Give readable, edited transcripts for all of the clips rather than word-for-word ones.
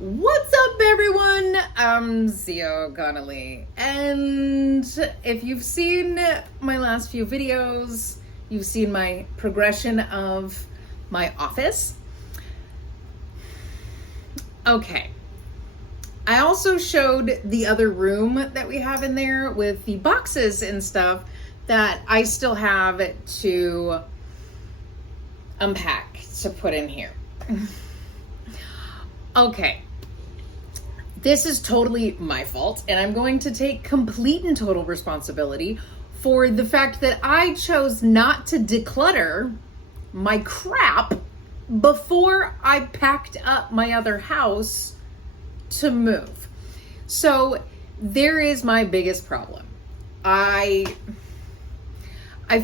What's up, everyone? I'm Zio Connolly, and if you've seen my last few videos, you've seen my progression of my office. Okay. I also showed the other room that we have in there with the boxes and stuff that I still have to unpack to put in here. Okay. This is totally my fault, and I'm going to take complete and total responsibility for the fact that I chose not to declutter my crap before I packed up my other house to move. So there is my biggest problem. I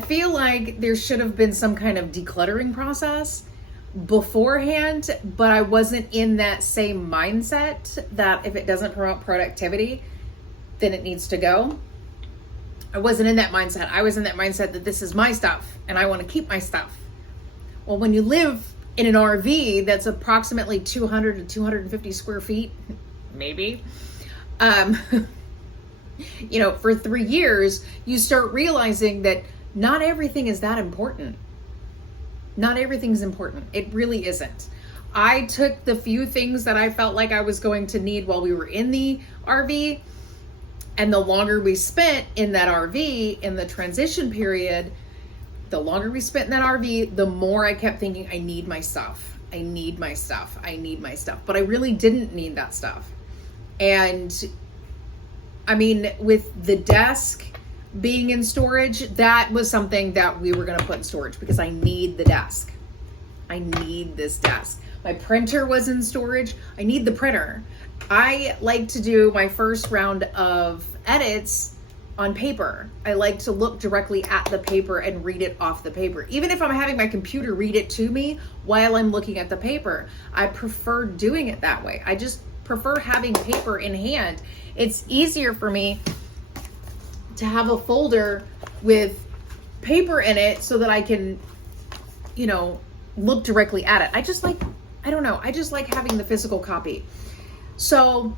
feel like there should have been some kind of decluttering process beforehand, but I wasn't in that same mindset that if it doesn't promote productivity, then it needs to go. I wasn't in that mindset. I was in that mindset that this is my stuff and I want to keep my stuff. Well, when you live in an RV that's approximately 200 to 250 square feet, maybe, for 3 years, you start realizing that not everything is that important. Not everything's important. It really isn't. I took the few things that I felt like I was going to need while we were in the RV, and the longer we spent in that RV in the transition period, the longer we spent in that RV, the more I kept thinking, I need my stuff. I need my stuff. I need my stuff. But I really didn't need that stuff. And I mean, with the desk being in storage, that was something that we were going to put in storage because I need the desk. I need this desk. My printer was in storage. I need the printer. I like to do my first round of edits on paper. I like to look directly at the paper and read it off the paper. Even if I'm having my computer read it to me while I'm looking at the paper, I prefer doing it that way. I just prefer having paper in hand. It's easier for me to have a folder with paper in it so that I can, look directly at it. I just like having the physical copy. So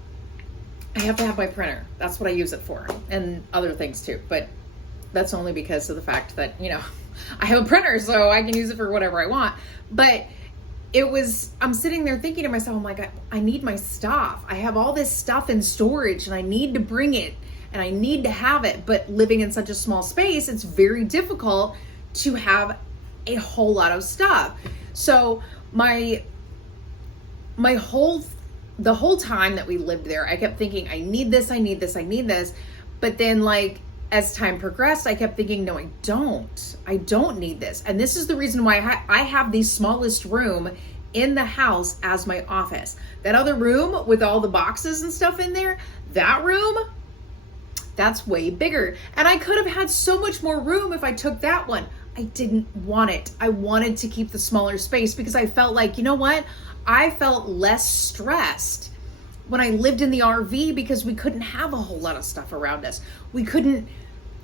I have to have my printer. That's what I use it for, and other things too. But that's only because of the fact that, I have a printer, so I can use it for whatever I want. But I'm sitting there thinking to myself, I'm like, I need my stuff. I have all this stuff in storage and I need to bring it and I need to have it. But living in such a small space, it's very difficult to have a whole lot of stuff. So the whole time that we lived there, I kept thinking, I need this, I need this, I need this. But then as time progressed, I kept thinking, no, I don't need this. And this is the reason why I have the smallest room in the house as my office. That other room with all the boxes and stuff in there, that room, that's way bigger. And I could have had so much more room if I took that one. I didn't want it. I wanted to keep the smaller space because I felt like, you know what? I felt less stressed when I lived in the RV because we couldn't have a whole lot of stuff around us. We couldn't,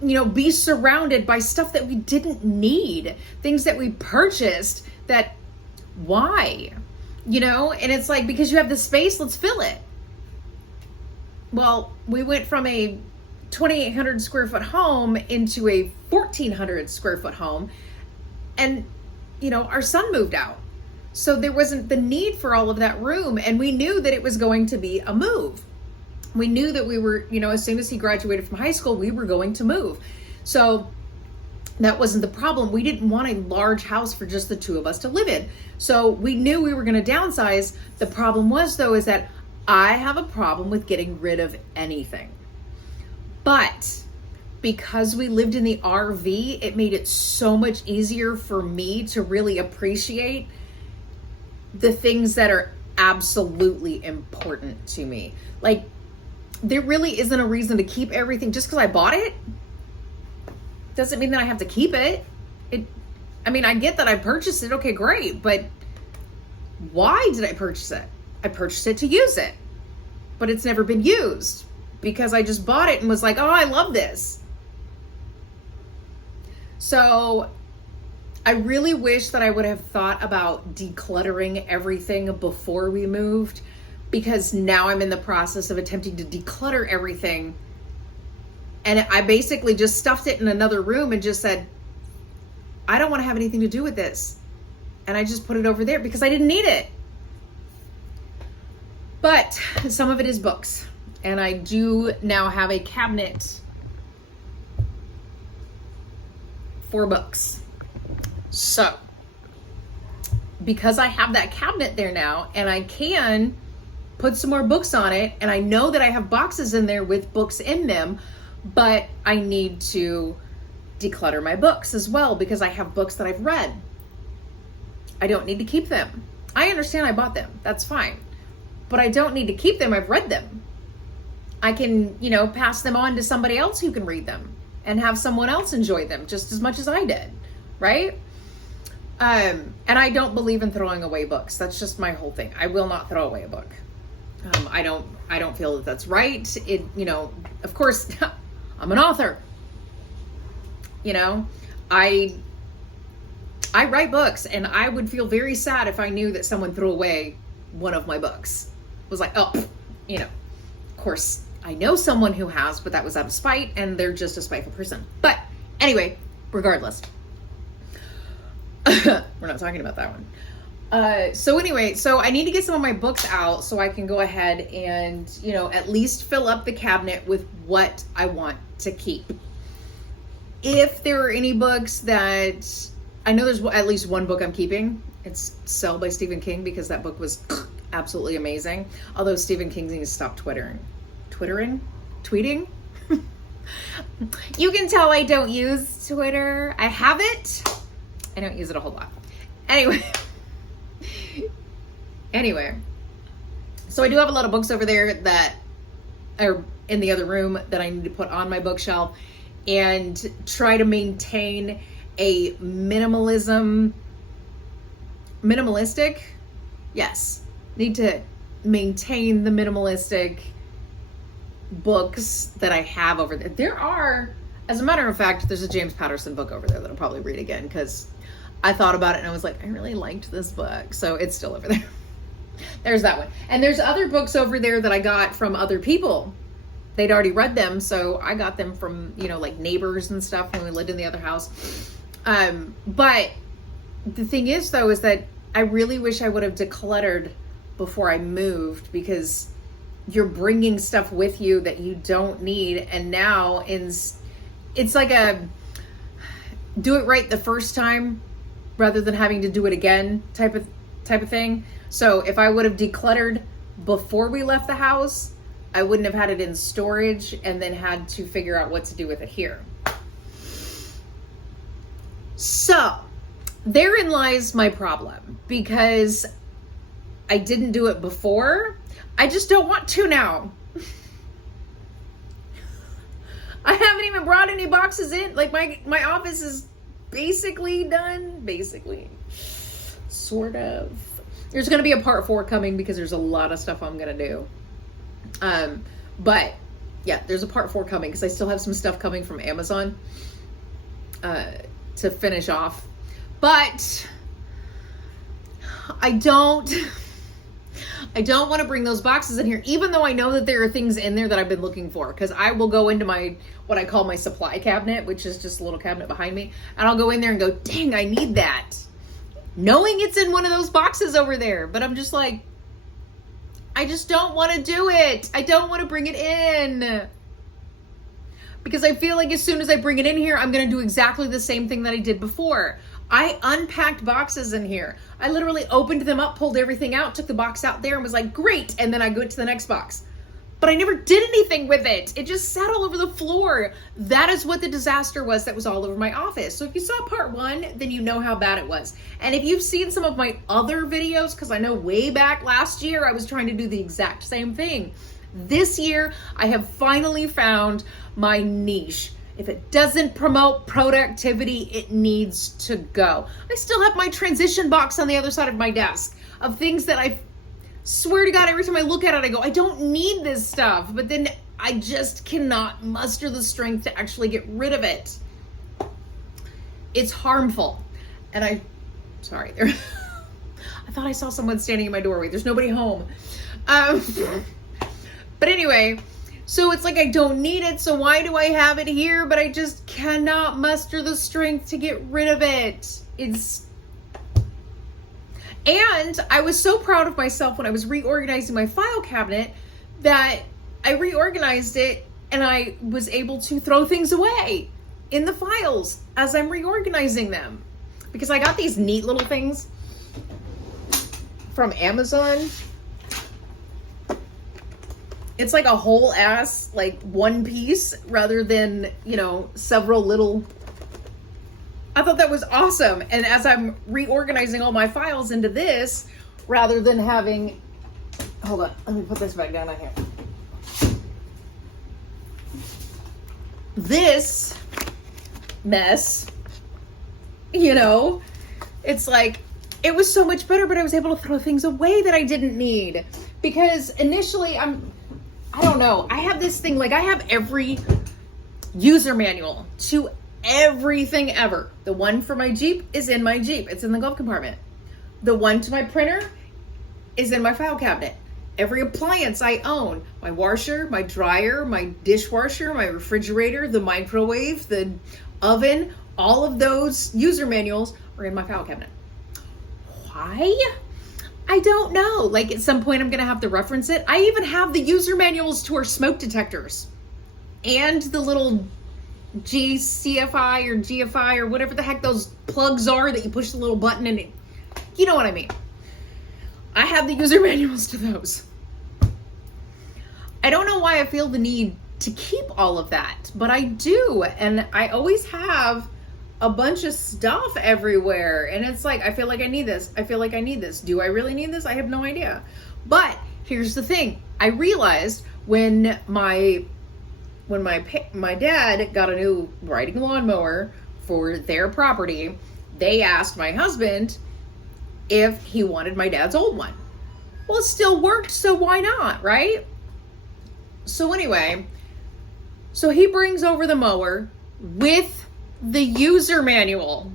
be surrounded by stuff that we didn't need, things that we purchased that, why? And it's like, because you have the space, let's fill it. Well, we went from a 2,800 square foot home into a 1,400 square foot home. And, our son moved out. So there wasn't the need for all of that room. And we knew that it was going to be a move. We knew that we were, as soon as he graduated from high school, we were going to move. So that wasn't the problem. We didn't want a large house for just the two of us to live in. So we knew we were going to downsize. The problem was, though, is that I have a problem with getting rid of anything. But because we lived in the RV, it made it so much easier for me to really appreciate the things that are absolutely important to me. There really isn't a reason to keep everything. Just because I bought it doesn't mean that I have to keep it. I get that I purchased it. Okay, great. But why did I purchase it? I purchased it to use it. But it's never been used because I just bought it and was like, oh, I love this. So I really wish that I would have thought about decluttering everything before we moved, because now I'm in the process of attempting to declutter everything. And I basically just stuffed it in another room and just said, I don't want to have anything to do with this. And I just put it over there because I didn't need it. But some of it is books. And I do now have a cabinet for books. So, because I have that cabinet there now, and I can put some more books on it, and I know that I have boxes in there with books in them, but I need to declutter my books as well because I have books that I've read. I don't need to keep them. I understand I bought them. That's fine. But I don't need to keep them. I've read them. I can, pass them on to somebody else who can read them and have someone else enjoy them just as much as I did, right? And I don't believe in throwing away books. That's just my whole thing. I will not throw away a book. I don't feel that that's right. Of course, I'm an author. I write books, and I would feel very sad if I knew that someone threw away one of my books. It was like, of course, I know someone who has, but that was out of spite, and they're just a spiteful person. But anyway, regardless, we're not talking about that one. So I need to get some of my books out so I can go ahead and, at least fill up the cabinet with what I want to keep. If there are any books that, I know there's at least one book I'm keeping. It's Cell by Stephen King, because that book was absolutely amazing. Although Stephen King needs to stop tweeting. You can tell I don't use Twitter. I have it. I don't use it a whole lot. Anyway, so I do have a lot of books over there that are in the other room that I need to put on my bookshelf and try to maintain a minimalistic, yes, need to maintain the minimalistic books that I have over there. There are, as a matter of fact, there's a James Patterson book over there that I'll probably read again because I thought about it and I was like, I really liked this book. So it's still over there. There's that one. And there's other books over there that I got from other people. They'd already read them. So I got them from, like neighbors and stuff when we lived in the other house. But the thing is, though, is that I really wish I would have decluttered before I moved, because you're bringing stuff with you that you don't need. And now it's like a do it right the first time rather than having to do it again type of thing. So if I would have decluttered before we left the house, I wouldn't have had it in storage and then had to figure out what to do with it here. So therein lies my problem, because I didn't do it before. I just don't want to now. I haven't even brought any boxes in. Like my office is basically done. Basically. Sort of. There's going to be a part 4 coming because there's a lot of stuff I'm going to do. But yeah, there's a part 4 coming because I still have some stuff coming from Amazon to finish off. But I don't want to bring those boxes in here, even though I know that there are things in there that I've been looking for, because I will go into what I call my supply cabinet, which is just a little cabinet behind me, and I'll go in there and go, dang, I need that, knowing it's in one of those boxes over there. But I'm just like, I just don't want to do it. I don't want to bring it in, because I feel like as soon as I bring it in here, I'm going to do exactly the same thing that I did before. I unpacked boxes in here. I literally opened them up, pulled everything out, took the box out there and was like, great. And then I go to the next box. But I never did anything with it. It just sat all over the floor. That is what the disaster was that was all over my office. So if you saw part 1, then you know how bad it was. And if you've seen some of my other videos, because I know way back last year, I was trying to do the exact same thing. This year, I have finally found my niche. If it doesn't promote productivity, it needs to go. I still have my transition box on the other side of my desk of things that I swear to God, every time I look at it, I go, I don't need this stuff. But then I just cannot muster the strength to actually get rid of it. It's harmful. And I thought I saw someone standing in my doorway. There's nobody home. But anyway, so it's like I don't need it, so why do I have it here? But I just cannot muster the strength to get rid of it. And I was so proud of myself when I was reorganizing my file cabinet that I reorganized it and I was able to throw things away in the files as I'm reorganizing them. Because I got these neat little things from Amazon. It's like a whole ass, like one piece rather than, you know, several little. I thought that was awesome. And as I'm reorganizing all my files into this, rather than having, hold on, let me put this back down on here. This mess, you know, it's like, it was so much better, but I was able to throw things away that I didn't need. Because initially I don't know, I have this thing, like I have every user manual to everything ever. The one for my Jeep is in my Jeep. It's in the glove compartment. The one to my printer is in my file cabinet. Every appliance I own, my washer, my dryer, my dishwasher, my refrigerator, the microwave, the oven, all of those user manuals are in my file cabinet. Why? I don't know. Like at some point I'm going to have to reference it. I even have the user manuals to our smoke detectors and the little GCFI or GFI or whatever the heck those plugs are that you push the little button and it, you know what I mean. I have the user manuals to those. I don't know why I feel the need to keep all of that, but I do. And I always have a bunch of stuff everywhere. And it's like, I feel like I need this. I feel like I need this. Do I really need this? I have no idea. But here's the thing. I realized when my dad got a new riding lawnmower for their property, they asked my husband if he wanted my dad's old one. Well, it still worked, so why not, right? So anyway, so he brings over the mower with the user manual.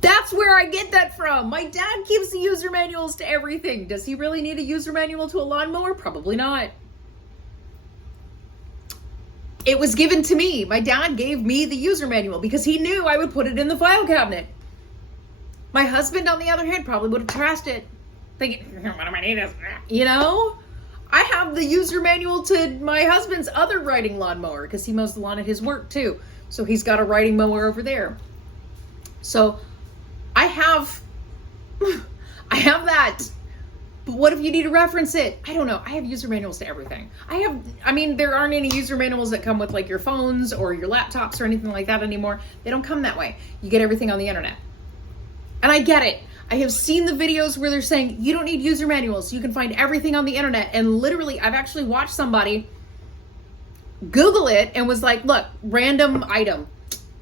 That's where I get that from. My dad gives the user manuals to everything. Does he really need a user manual to a lawnmower? Probably not. It was given to me. My dad gave me the user manual because he knew I would put it in the file cabinet. My husband, on the other hand, probably would have trashed it. Thinking, what am I need this? You know? I have the user manual to my husband's other riding lawnmower because he mows the lawn at his work too. So he's got a riding mower over there. So I have that. But what if you need to reference it? I don't know. I have user manuals to everything. There aren't any user manuals that come with like your phones or your laptops or anything like that anymore. They don't come that way. You get everything on the internet. And I get it. I have seen the videos where they're saying, you don't need user manuals. You can find everything on the internet. And literally, I've actually watched somebody Google it and was like, look, random item.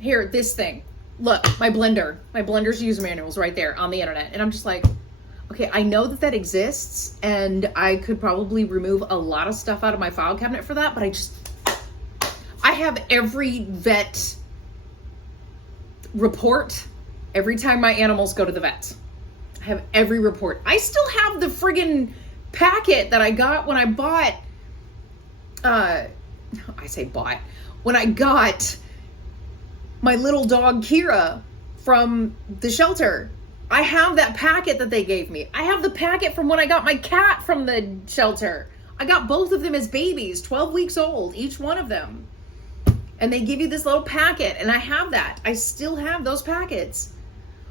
Here, this thing. Look, my blender. My blender's user manual's right there on the internet. And I'm just like, okay, I know that exists. And I could probably remove a lot of stuff out of my file cabinet for that. But I have every vet report every time my animals go to the vet. I have every report. I still have the friggin' packet that I got when I bought, when I got my little dog Kira from the shelter. I have that packet that they gave me. I have the packet from when I got my cat from the shelter. I got both of them as babies, 12 weeks old, each one of them. And they give you this little packet, and I have that. I still have those packets.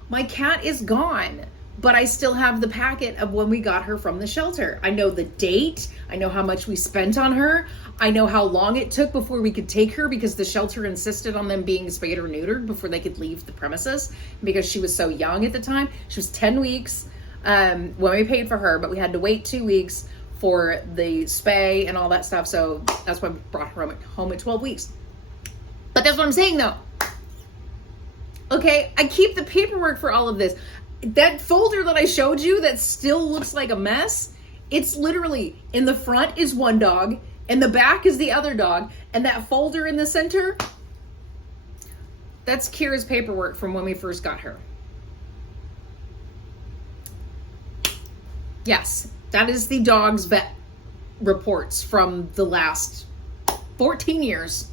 My cat is gone, but I still have the packet of when we got her from the shelter. I know the date. I know how much we spent on her. I know how long it took before we could take her because the shelter insisted on them being spayed or neutered before they could leave the premises because she was so young at the time. She was 10 weeks when we paid for her, but we had to wait 2 weeks for the spay and all that stuff. So that's why we brought her home at 12 weeks. But that's what I'm saying though. Okay, I keep the paperwork for all of this. That folder that I showed you that still looks like a mess, it's literally in the front is one dog, and the back is the other dog, and that folder in the center, that's Kira's paperwork from when we first got her. Yes, that is the dog's vet reports from the last 14 years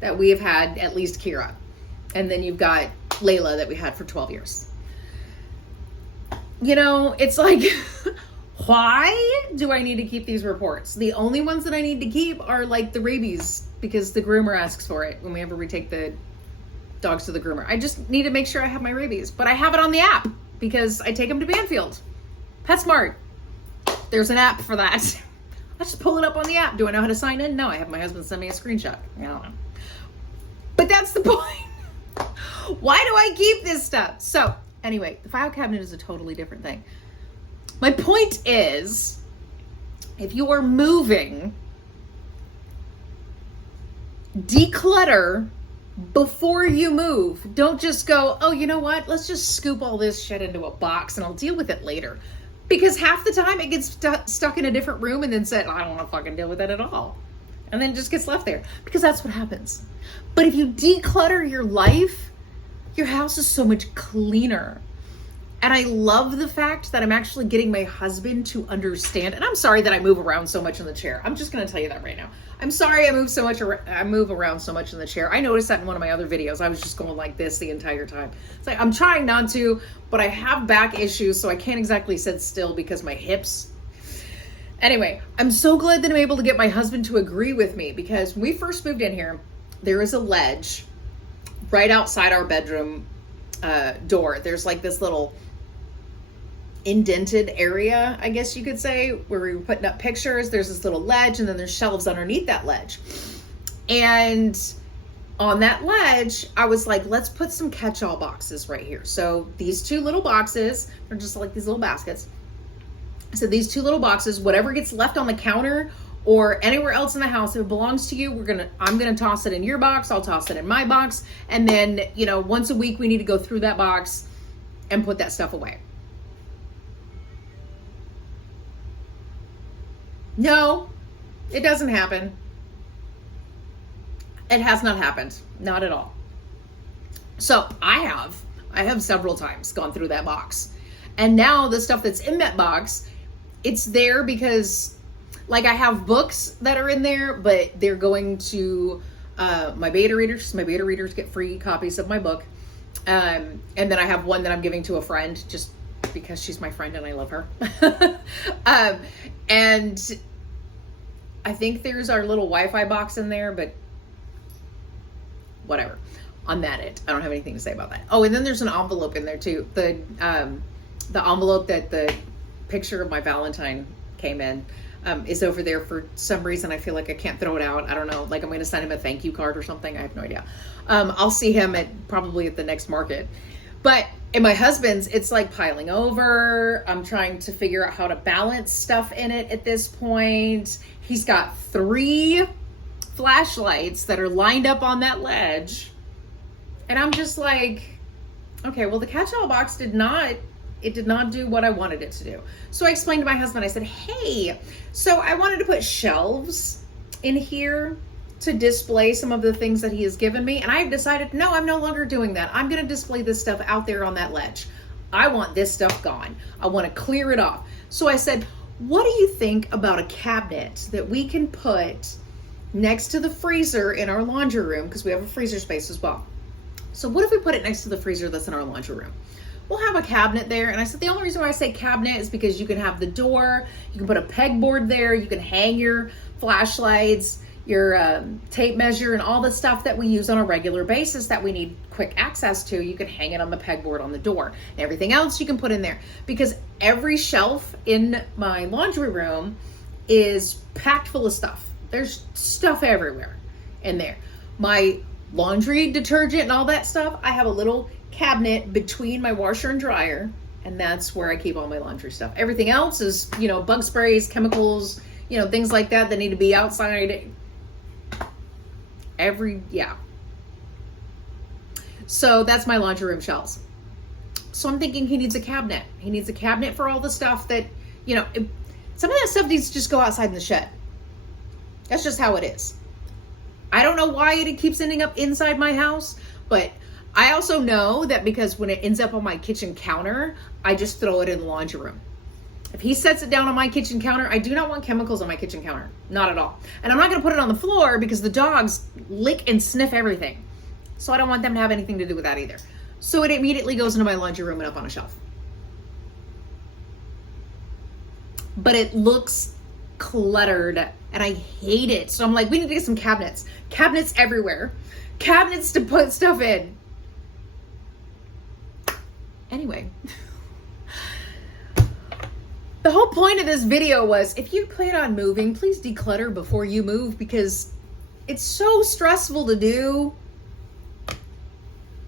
that we have had at least Kira. And then you've got Layla that we had for 12 years. You know, it's like, why do I need to keep these reports? The only ones that I need to keep are like the rabies, because the groomer asks for it whenever we take the dogs to the groomer. I just need to make sure I have my rabies, but I have it on the app because I take them to Banfield. PetSmart. There's an app for that. I just pull it up on the app. Do I know how to sign in? No, I have my husband send me a screenshot. I don't know. But that's the point. Why do I keep this stuff? So anyway, the file cabinet is a totally different thing. My point is, if you are moving, declutter before you move. Don't just go, oh, you know what? Let's just scoop all this shit into a box and I'll deal with it later. Because half the time it gets stuck in a different room and then said, I don't want to fucking deal with it at all. And then it just gets left there, because that's what happens. But if you declutter your life, your house is so much cleaner. And I love the fact that I'm actually getting my husband to understand. And I'm sorry that I move around so much in the chair. I'm just going to tell you that right now. I'm sorry I move around so much in the chair. I noticed that in one of my other videos. I was just going like this the entire time. It's like, I'm trying not to, but I have back issues, so I can't exactly sit still because my hips. Anyway, I'm so glad that I'm able to get my husband to agree with me, because when we first moved in here, there is a ledge right outside our bedroom door. There's like this little indented area, I guess you could say, where we were putting up pictures. There's this little ledge, and then there's shelves underneath that ledge. And on that ledge, I was like, let's put some catch-all boxes right here. So these two little boxes are just like these little baskets. So these two little boxes, whatever gets left on the counter or anywhere else in the house, if it belongs to you, I'm gonna toss it in your box, I'll toss it in my box, and then, you know, once a week we need to go through that box and put that stuff away. No, it doesn't happen. It has not happened. Not at all. So I have several times gone through that box. And now the stuff that's in that box, it's there because, like, I have books that are in there, but they're going to my beta readers. My beta readers get free copies of my book. And then I have one that I'm giving to a friend just because she's my friend and I love her. And I think there's our little Wi-Fi box in there, but whatever. On that end, I don't have anything to say about that. Oh, and then there's an envelope in there too. The envelope that the picture of my Valentine came in is over there for some reason. I feel like I can't throw it out. I don't know. Like I'm going to send him a thank you card or something. I have no idea. I'll see him probably at the next market. But in my husband's, it's like piling over. I'm trying to figure out how to balance stuff in it at this point. He's got 3 flashlights that are lined up on that ledge. And I'm just like, okay, well, the catch-all box did not do what I wanted it to do. So I explained to my husband, I said, hey, so I wanted to put shelves in here to display some of the things that he has given me. And I've decided, no, I'm no longer doing that. I'm going to display this stuff out there on that ledge. I want this stuff gone. I want to clear it off. So I said, what do you think about a cabinet that we can put next to the freezer in our laundry room? Because we have a freezer space as well. So what if we put it next to the freezer that's in our laundry room? We'll have a cabinet there. And I said, the only reason why I say cabinet is because you can have the door, you can put a pegboard there, you can hang your flashlights, your tape measure, and all the stuff that we use on a regular basis that we need quick access to. You can hang it on the pegboard on the door. And everything else you can put in there, because every shelf in my laundry room is packed full of stuff. There's stuff everywhere in there. My laundry detergent and all that stuff, I have a little cabinet between my washer and dryer, and that's where I keep all my laundry stuff. Everything else is, you know, bug sprays, chemicals, you know, things like that need to be outside. So that's my laundry room shelves. So I'm thinking he needs a cabinet. He needs a cabinet for all the stuff that, you know, some of that stuff needs to just go outside in the shed. That's just how it is. I don't know why it keeps ending up inside my house, but I also know that because when it ends up on my kitchen counter, I just throw it in the laundry room. If he sets it down on my kitchen counter, I do not want chemicals on my kitchen counter. Not at all. And I'm not going to put it on the floor because the dogs lick and sniff everything. So I don't want them to have anything to do with that either. So it immediately goes into my laundry room and up on a shelf. But it looks cluttered and I hate it. So I'm like, we need to get some cabinets. Cabinets everywhere. Cabinets to put stuff in. Anyway. The whole point of this video was, if you plan on moving, please declutter before you move, because it's so stressful to do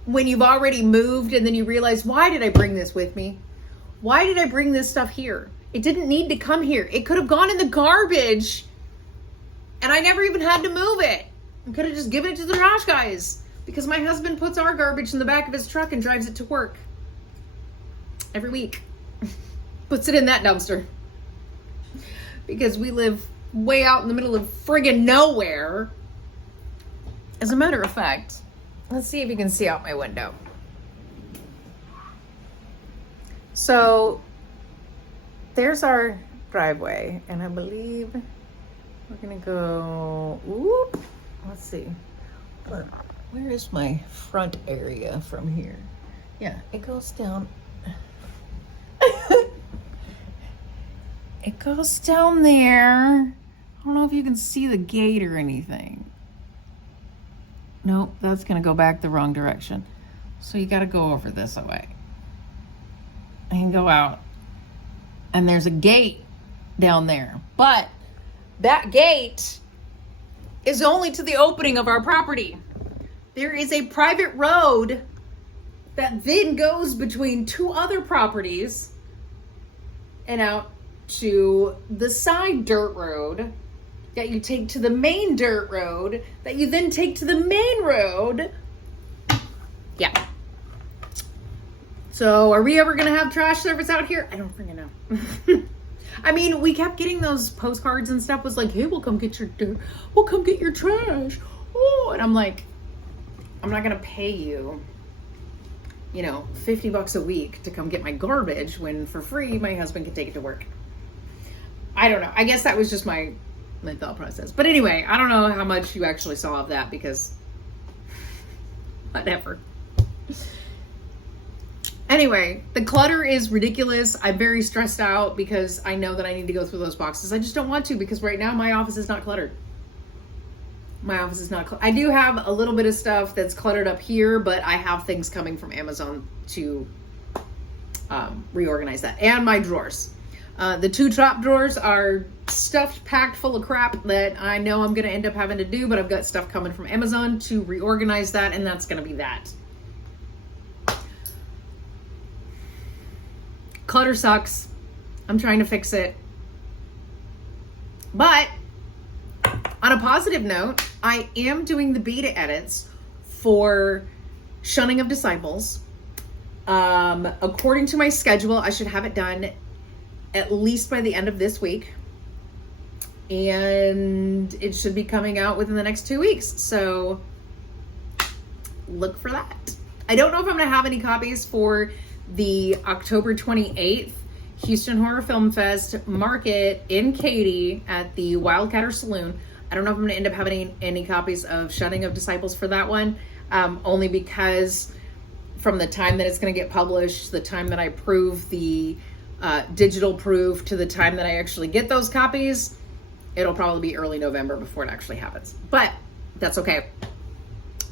when you've already moved and then you realize, why did I bring this with me? Why did I bring this stuff here? It didn't need to come here. It could have gone in the garbage and I never even had to move it. I could have just given it to the trash guys, because my husband puts our garbage in the back of his truck and drives it to work every week. Puts it in that dumpster. Because we live way out in the middle of friggin' nowhere. As a matter of fact, let's see if you can see out my window. So there's our driveway, and I believe we're gonna go, whoop, let's see. Where is my front area from here? Yeah, it goes down. It goes down there. I don't know if you can see the gate or anything. Nope, that's gonna go back the wrong direction. So you gotta go over this way. And go out. And there's a gate down there. But that gate is only to the opening of our property. There is a private road that then goes between two other properties and out to the side dirt road that you take to the main dirt road that you then take to the main road. Yeah. So are we ever going to have trash service out here? I don't freaking know. I mean, we kept getting those postcards and stuff, was like, hey, we'll come get your dirt. We'll come get your trash. Oh, and I'm like, I'm not going to pay you, you know, $50 a week to come get my garbage when for free my husband can take it to work. I don't know. I guess that was just my thought process. But anyway, I don't know how much you actually saw of that, because whatever. Anyway, the clutter is ridiculous. I'm very stressed out because I know that I need to go through those boxes. I just don't want to, because right now my office is not cluttered. My office is not I do have a little bit of stuff that's cluttered up here, but I have things coming from Amazon to reorganize that. And my drawers. The two top drawers are stuffed, packed full of crap that I know I'm going to end up having to do, but I've got stuff coming from Amazon to reorganize that, and that's going to be that. Clutter sucks. I'm trying to fix it. But on a positive note, I am doing the beta edits for Shunning of Disciples. According to my schedule, I should have it done at least by the end of this week. And it should be coming out within the next 2 weeks. So look for that. I don't know if I'm going to have any copies for the October 28th Houston Horror Film Fest market in Katy at the Wildcatter Saloon. I don't know if I'm going to end up having any copies of Shunning of Disciples for that one. Only because from the time that it's going to get published, the time that I prove the digital proof to the time that I actually get those copies, it'll probably be early November before it actually happens. But that's okay.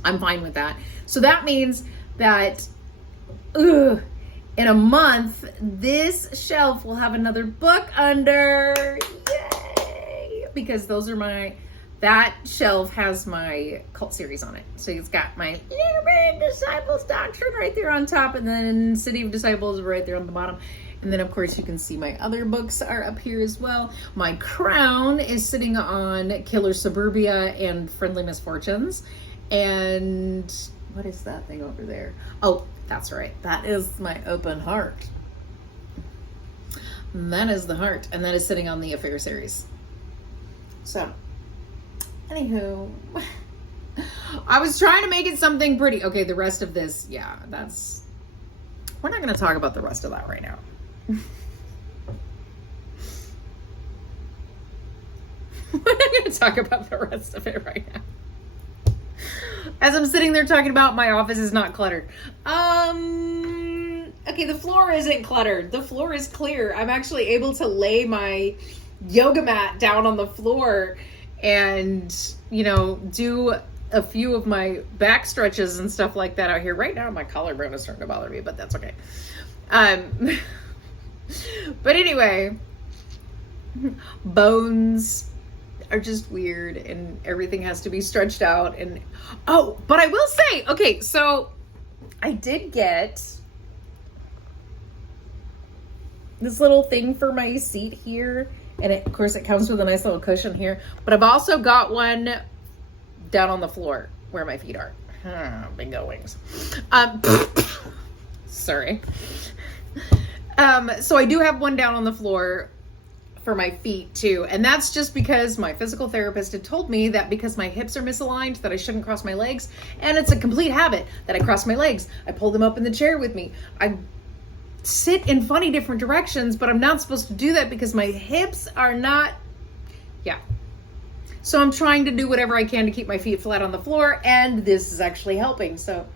I'm fine with that. So that means that in a month, this shelf will have another book under. Yay! Because those are that shelf has my cult series on it. So it's got my Disciples Doctrine right there on top, and then City of Disciples right there on the bottom. And then, of course, you can see my other books are up here as well. My crown is sitting on Killer Suburbia and Friendly Misfortunes. And what is that thing over there? Oh, that's right. That is my open heart. And that is the heart. And that is sitting on the Affair series. So, anywho, I was trying to make it something pretty. Okay, the rest of this, yeah, we're not going to talk about the rest of that right now. We're not going to talk about the rest of it right now. As I'm sitting there talking about my office is not cluttered. Okay, the floor isn't cluttered. The floor is clear. I'm actually able to lay my yoga mat down on the floor and, you know, do a few of my back stretches and stuff like that out here. Right now, my collarbone is starting to bother me, but that's okay. But anyway, bones are just weird and everything has to be stretched out. And oh, but I will say, okay, so I did get this little thing for my seat here, and of course it comes with a nice little cushion here, but I've also got one down on the floor where my feet are. Bingo wings. Sorry. So I do have one down on the floor for my feet too. And that's just because my physical therapist had told me that because my hips are misaligned that I shouldn't cross my legs. And it's a complete habit that I cross my legs. I pull them up in the chair with me. I sit in funny different directions, but I'm not supposed to do that because my hips are not, yeah. So I'm trying to do whatever I can to keep my feet flat on the floor, and this is actually helping. So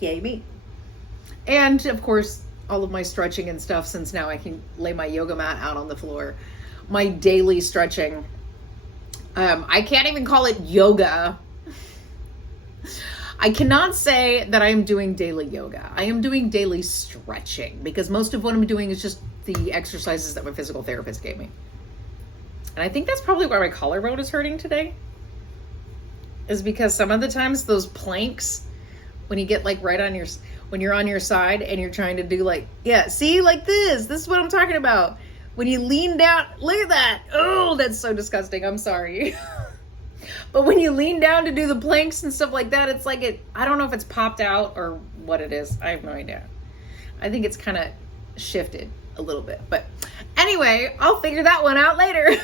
yay me. And of course, all of my stretching and stuff, since now I can lay my yoga mat out on the floor. My daily stretching. I can't even call it yoga. I cannot say that I am doing daily yoga. I am doing daily stretching because most of what I'm doing is just the exercises that my physical therapist gave me. And I think that's probably why my collarbone is hurting today. Is because some of the times those planks, when you get like right on your, when you're on your side and you're trying to do like, yeah, see, like this is what I'm talking about. When you lean down, look at that. Oh, that's so disgusting. I'm sorry. But when you lean down to do the planks and stuff like that, it's like it, I don't know if it's popped out or what it is. I have no idea. I think it's kind of shifted a little bit. But anyway, I'll figure that one out later.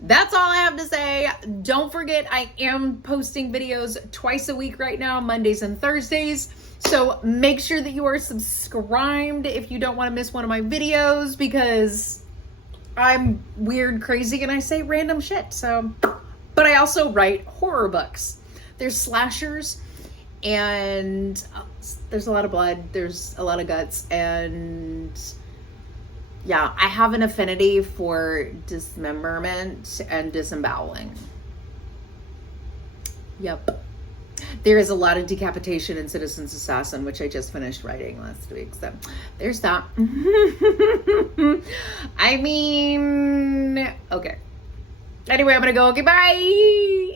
That's all I have to say. Don't forget, I am posting videos twice a week right now, Mondays and Thursdays. So make sure that you are subscribed if you don't want to miss one of my videos, because I'm weird, crazy, and I say random shit. So, but I also write horror books. There's slashers, and there's a lot of blood. There's a lot of guts, and yeah, I have an affinity for dismemberment and disemboweling. Yep. There is a lot of decapitation in Citizen's Assassin, which I just finished writing last week. So there's that. I mean, okay. Anyway, I'm going to go. Okay, bye.